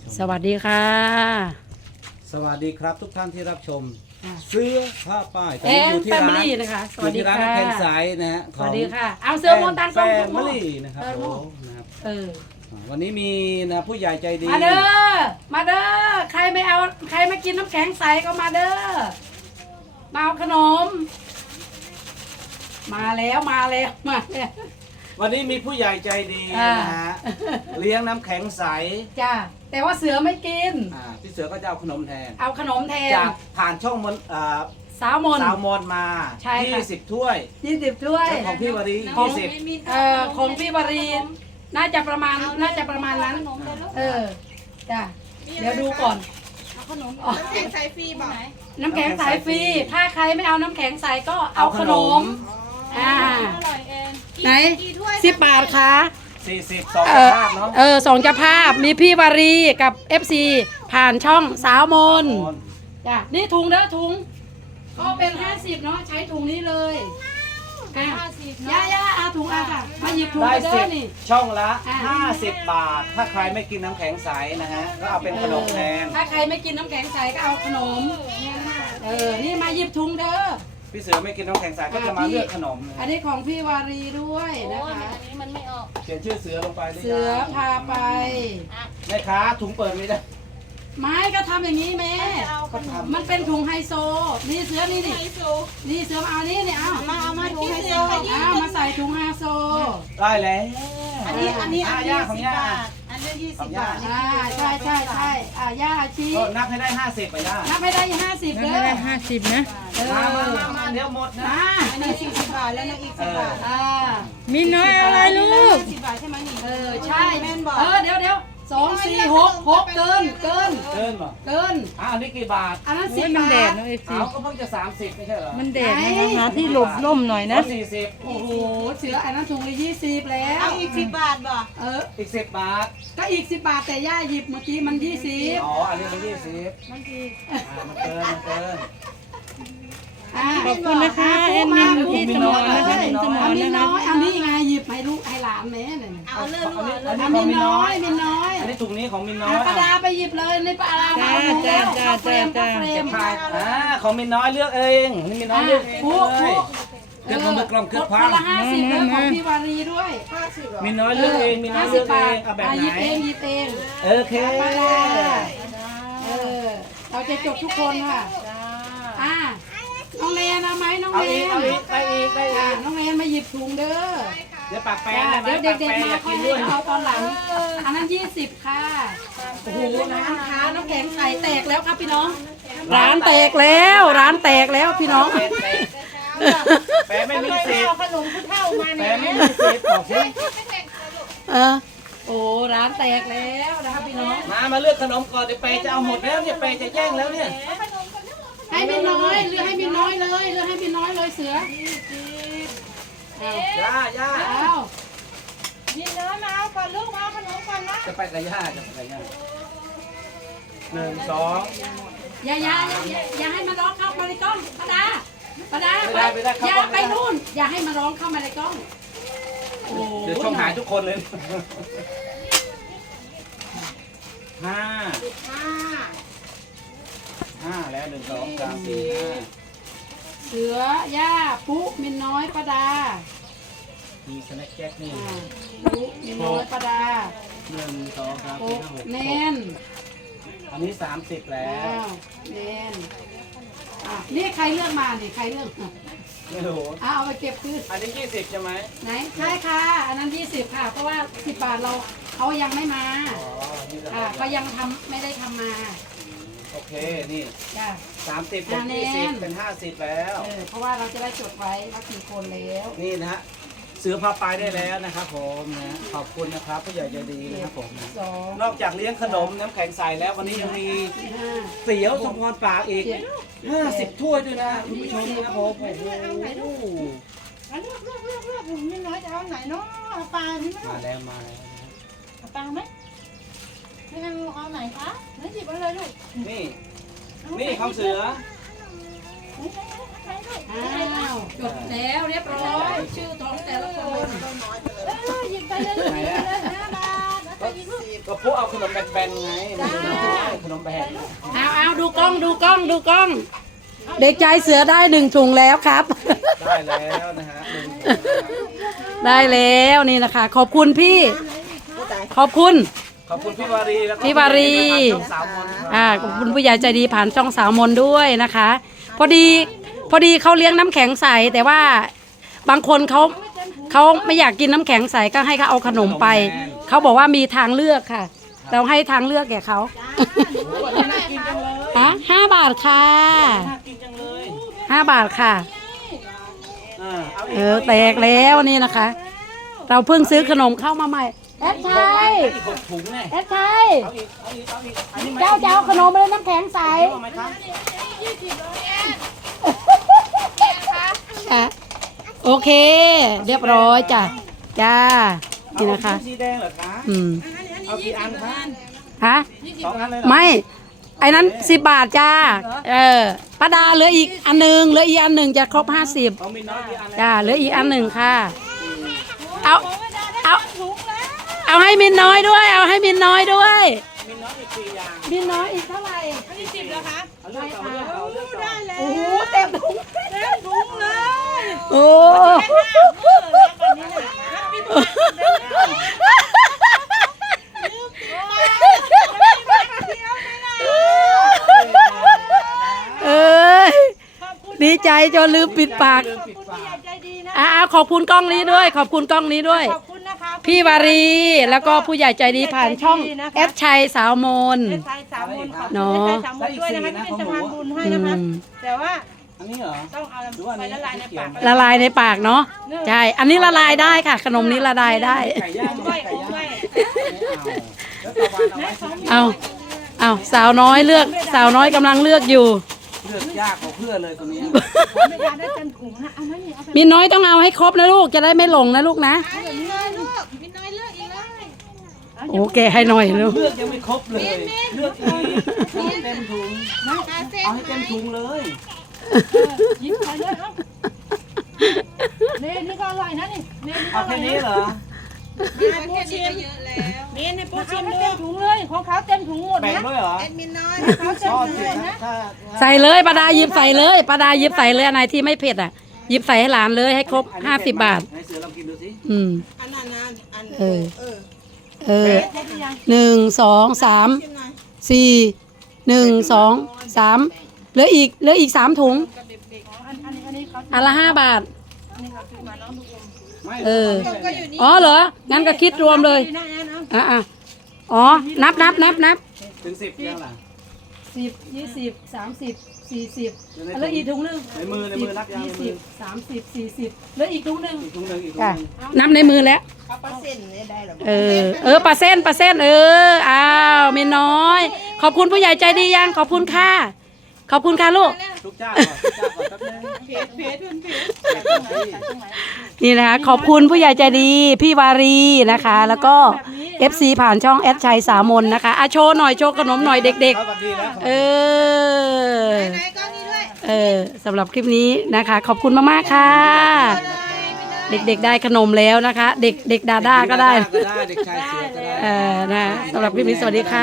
สวัสดีค่ะสวัสดีครับทุกท่านที่รับชมค่ะเสื้อผ้าป้ายตอนแอนี้อน ยู่ที่แฟร้ามินลี่นะคะสอวัสยู่ดีที่ร้านค่ะน้ำแข็งใสนะฮะสวัสดีค่ะเอาเสื้อมนต์ตั้งกล้องแฟทุกคนมิลี่นะครับเออผมนะครับเออวันนี้มีนะผู้ใหญ่ใจดีมาเด้อ มาเด้อ ใครไม่กินน้ำแข็งใสก็มาเด้อ มาเอาขนม มาแล้วมาแล้ววันนี้มีผู้ใหญ่ใจดีอ่านะฮะเลี้ยงน้ำแข็งใสจ้าแต่ว่าเสือไม่กินพี่เสือก็จะเอาขนมแทนเอาขนมแทนจากผ่านช่องมนสาวมนสาวมนมาใช่ค่ะ 20 ถ้วย 20ถ้วยแล้วของพี่วรีของ 20 ของพี่วรีน่าจะประมาณนั้น เออ จ้ะ เดี๋ยวดูก่อนเอาขนมน้ำแข็งใส่ฟรีบอกน้ำแข็งใสฟรี ถ้าใครไม่เอาน้ำแข็งใสก็เอาขนม อ่าอร่อยเองไหนกี่ถ้วย 10 บาทค่ะ 40สองเออภาพเนาะสองเจ้าภาพ มีพี่วารีกับ FC ผ่านช่องสาวมนจ้ะ นี่ถุงเด้อถุง ก็เป็น 50เนาะ ใช้ถุงนี้เลยอ่ะย่าเอาถุงอ่ะค่ะ มาหยิบถุงได้ไปเด้อนี่ 10ช่องละอ่า 50 บาท ถ้าใครไม่กินน้ำแข็งใสนะฮะก็เอาเป็นขนมแทนถ้าใครไม่กินน้ำแข็งใสก็เอาขนม นี่มาหยิบถุงเด้อพี่เสือไม่กินน้ำแข็งใสก็จะมาเลือกขนมนะอันนี้ของพี่วารีด้วยโอ้นะยคะอันนี้มันไม่ออกเขียนชื่อเสือลงไปหรืเสือพาไปแม่ค้าถุงเปิดไม่ได้ไม้ก็ทำอย่างนี้แม่เอาขนมมันเป็นถุงไฮโซ นี่เสือนี่ดิไฮโซนี่เสือมาเอานี่เนี่ยเอามาถุงไฮโซเอามาใส่ถุงไฮโซได้แล้วอันนี้ย่าของย่าอันนี้20 บาทใช่ย่าชี้ก็นับให้ได้50ไปได้นับให้ได้50เด้อ 50นะเออมาเดี๋ยวหมดนะมาอันนี้40 บาทแล้วนะอีก10 บาทมีน้อยอะไรลูก 10 บาทใช่ไหมนี่ใช่แม่นบอกเดี๋ยว2 4 6 6เกินเกินเหรอเกินอันนี้กี่บาทอันนั้นโอ้ย 10 มันบาแดดทนะเอฟซีเอาก็เพิ่งจะ30ไม่ใช่เหรอมันแดดนะคะหาที่หลบร่มหน่อยนะ 40 โอ้โหเสืออันนั้นถุงละ20แล้วเอาอีก10 บาทบ่อีก10 บาทก็อีก10 บาทแต่ย่าหยิบเมื่อกี้มัน20 อ๋ออันนี้มัน20 มันกี่มันเกินขอบคุณนะคะแอดมินที่สมอนนะคะคุณสมอเอานมินนะคะน้อยอันนี้ไงหยิบให้ลูกให้หลานแม่เนี่ยเอาเลื่อนลูกเอาอัเลื่นอนนี้เอาของมินน้อยอันนี้ถุงนี้ของมินน้อยป้าดาไปหยิบเลยในป้าดามาเอาแล้วเข้าเฟรมของมินน้อยเลือกเองนี่มินน้อยเลือกเองปุ๊เลยเกิดมันกล่อมเกิดพังละ50แล้วของพี่วารีด้วยมินน้อยเลือกเองมินน้อยเลือกเองเอาแบบไหนหยิบเองหยิบเองโอเคป้าดาเราจะจบทุกคนค่ะน้องแนนเอาไหมน้องเอาแนอีกนเอาอีกได้อีกได้อีกน้องแนนมาหยิบถุงเด้อเดี๋ยวปากแปรได้ไหมเดี๋ยวปากเด็แปกรๆอมายากค่อกิยนให้ด้วยเอาตอนหลัง อันนั้น20ค่ะ โอ้โหร้านค้าน้ำแข็งใสแตกแล้วครับพี่น้อง ร้านแตกแล้วพี่น้องแปรไม่มีสิทเอาธิ์ขนมผู้เฒ่ามาแปรเนี่ยไม่มีสิทธิ์บอกสิโอ้ร้านแตกแล้วนะครับพี่น้องมาเลือกขนมก่อนเดี๋ยวแปรจะเอาหมดแล้วเนี่ยแปรจะแย่งแล้วเนี่ยให้พี่น้อยเลือกให้พี่น้อยเลยเลือกให้พี่น้อยเลยเสือย่าอ้าวยินน้อยมาเอาก่อนลูกมาเอาขนมก่อนนะจะไปกับย่า1 2 อย่าให้มันร้องเข้ามาในกล้องปาดาอย่าไปนู่น อย่าให้มันร้องเข้ามาในกล้องโอ้เดี๋ยวช่องหายทุกคนเลยห้าแล้ว1 2 3 4 เสือย่าปุ๊มินน้อยปาดา 5มีสแน็คแจ็คนี่ปุ๊มินน้อยปาดา 1 2 3 ปุ๊ 4 5 แน 6 นอันนี้30แล้วแนนนี่ใครเลือกมาดิใครเลือกไม่รู้เอาไปเก็บคืนอันนี้20ใช่ไหมไหนใช่ค่ะ อันนั้น20ค่ะ เพราะว่า10 บาทเขายังไม่มาอ๋อนี่เขายังไม่ได้ทำมาโอเคนี่จ้ะ 30เป็น20เป็น50แล้วเพราะว่าเราจะได้จดไว้ว่ากี่คนแล้วนี่นะฮะเสือพาไปได้แล้วนะครับผมนะขอบคุณนะครับผู้ใหญ่ใจดีนะครับผมนะ 2 นอกจากเลี้ยงขนมน้ำแข็งใสแล้ววันนี้ยังมี 5 เตี๋ยวสมพรปากอีก50ถ้วยด้วยนะคุณผู้ชมนะครับผมโอ้โหเอาเลือกผมนิดน้อยจะเอาไหนเนาะเอาปลานี่ไหมมาแล้วมาแล้วเอาปลาไหมไม่เอาไหนคะไหนหยิบเอาเลยลูกนี่ของเสืออ้าวจดแล้วเรียบร้อย ชื่อท้องแต่ละคนหยิบไปเลย5 บาทก็พวกเอาขนมแบนๆไงขนมแบนเอาดูกล้องดูกล้องดูกล้อง เด็กใจเสือได้1 ถุงแล้วครับได้แล้วนะฮะได้แล้วนี่นะคะ ขอบคุณพี่ ขอบคุณขอบคุณพี่วารีแล้วก็พี่วารีช่องสาวมนต์ครับขอบคุณผู้ใหญ่ใจดีผ่านช่องสาวมนด้วยนะคะ พอดีเขาเลี้ยงน้ำแข็งใสแต่ว่าบางคนเขาไม่อยากกินน้ำแข็งใสก็ให้เขาเอาขนมไปเขาบอกว่ามีทางเลือกค่ะ เราให้ทางเลือกแก่เขาฮะ5 บาทค่ะน่ากินจังเลย 5 บาทค่ะเอาอีกแตกแล้วนี่นะคะ เราเพิ่งซื้อขนมเข้ามาใหม่แอดชัยอีก6 ถุงเนี่ยแอดชัยเอาอีกอันนี้ไหมเจ้าจะเอาขนมเลยน้ำแข็งใสเอาไหมครับค่ะโอเค เรียบร้อยจ้ะจ้านี่นะคะเอาสีแดงเหรอคะ เอากี่อันคะฮะ 2 อันเลยเหรอไม่ไอ้นั้น10 บาทจ้าป้าดาเหลืออีกอันหนึ่งเหลืออีกอันหนึ่งจะครบ50 เอามีน้อยกี่อันเลยจ้าเหลืออีกอันหนึ่งค่ะเอาให้มินน้อยด้วย เอาให้มินน้อยด้วยมีน้อยอีก4 อย่างมินน้อยอีกเท่าไหร่ 20แล้วคะเอาเลือกเอาเลือกเอาเลือกเอาได้แล้วโอ้โหเต็มถุงเต็มถุงเลยโอ้ เอ้ยดีใจจนลืมปิดปากลืมปิดฝาใจดีนะขอบคุณกล้องนี้ด้วย ขอบคุณกล้องนี้ด้วยขอบคุณนะคะพี่วารีแล้วก็ผู้ใหญ่ใจดีผ่านช่องแอปชัยสาวมนเอฟไซสามมูลขอบคุณเนาะเอฟไซสามมูลด้วยนะคะที่เป็นสะพานบุญให้นะคะ แต่ว่าอันนี้เหรอต้องเอาไปละลายในปากละลายในปากเนาะใช่อันนี้ละลายได้ค่ะ ขนมนี้ละลายได้ไก่ย่างไหวไก่ไหวย่างไม่เอาแล้วตะวันเอาไว้เอาสาวน้อยเลือกสาวน้อยกำลังเลือกอยู่เลือกยากกว่าเพื่อนเลยตัวนี้ไม่ได้ได้เต็มถุงนะเอาไหมนี่เอาไปมีน้อยต้องเอาให้ครบนะลูกจะได้ไม่หลงนะลูกนะแบบนี้เลยลูกพี่น้อยเลือกอีกเลยโอ้แกให้หน่อยลูกเลือกยังไม่ครบเลย เลือกอีกเอาให้เต็มถุงเอาให้เต็มถุงเลยยิ้มไปเลยเอ้านี่ก็อร่อยนะนี่นี่ก็เอาอร่แค่อยนี้นะเหรอโปชิมนี่ในโปชิมเต็มถุงเลยของเขาเต็มถุงหมดแบ่งนะด้วยเหรอเขาเต็มชอบถุงสิเลยนะถ้าใส่เลยป้าดาหยิบใส่เลยป้าดาหยิบใส่เลยอันไหนที่ไม่เผ็ดอ่ะหยิบใส่ให้หลานเลยให้ครบ50 บาทให้เสือลองกินดูสิอันนั้นนะอันเออเออ 1 2 3 4 1 2 3เหลืออีก3 ถุงอันนี้เขาอันละ5 บาทอันนี้เขาซื้อมาน้องดูอมไม่เออก็อยู่นี่อ๋อเหรอ งั้นก็คิดรวมเลยดีนะแอนเอาอ่ะอ๋อ นับถึง10ยังล่ะ 10 20 30 40แล้วอีกถุงนึงในมือนับยังในมือ 20 30 40แล้วอีกถุงนึงอีกถุงหนึ่งอีกถุงจ้ะหนึ่งนับในมือแล้วเอาปลาเส้นเนี่ยได้หรอปลาเส้นอ้าวมีน้อย ขอบคุณผู้ใหญ่ใจดียังขอบคุณค่ะ ขอบคุณค่ะลูกทุกเจ้าก่อนทุกเจ้าก่อนแป๊บนึงเพชรนี่นะคะขอบคุณผู้ใหญ่ใจดีพี่วารีนะคะ แล้วก็ FC ผ่านช่องแอดชัยสามนนะคะโชว์หน่อยโชว์ขนมหน่อยเด็กสวัสดีแล้วๆไหนก็มีด้วยสำหรับคลิปนี้นะคะ ขอบคุณมากๆค่ะ เด็กๆได้ขนมแล้วนะคะ เด็กดาด้าก็ได้เด็กชายเสือก็ได้นะสำหรับคลิปนี้สวัสดีค่ะ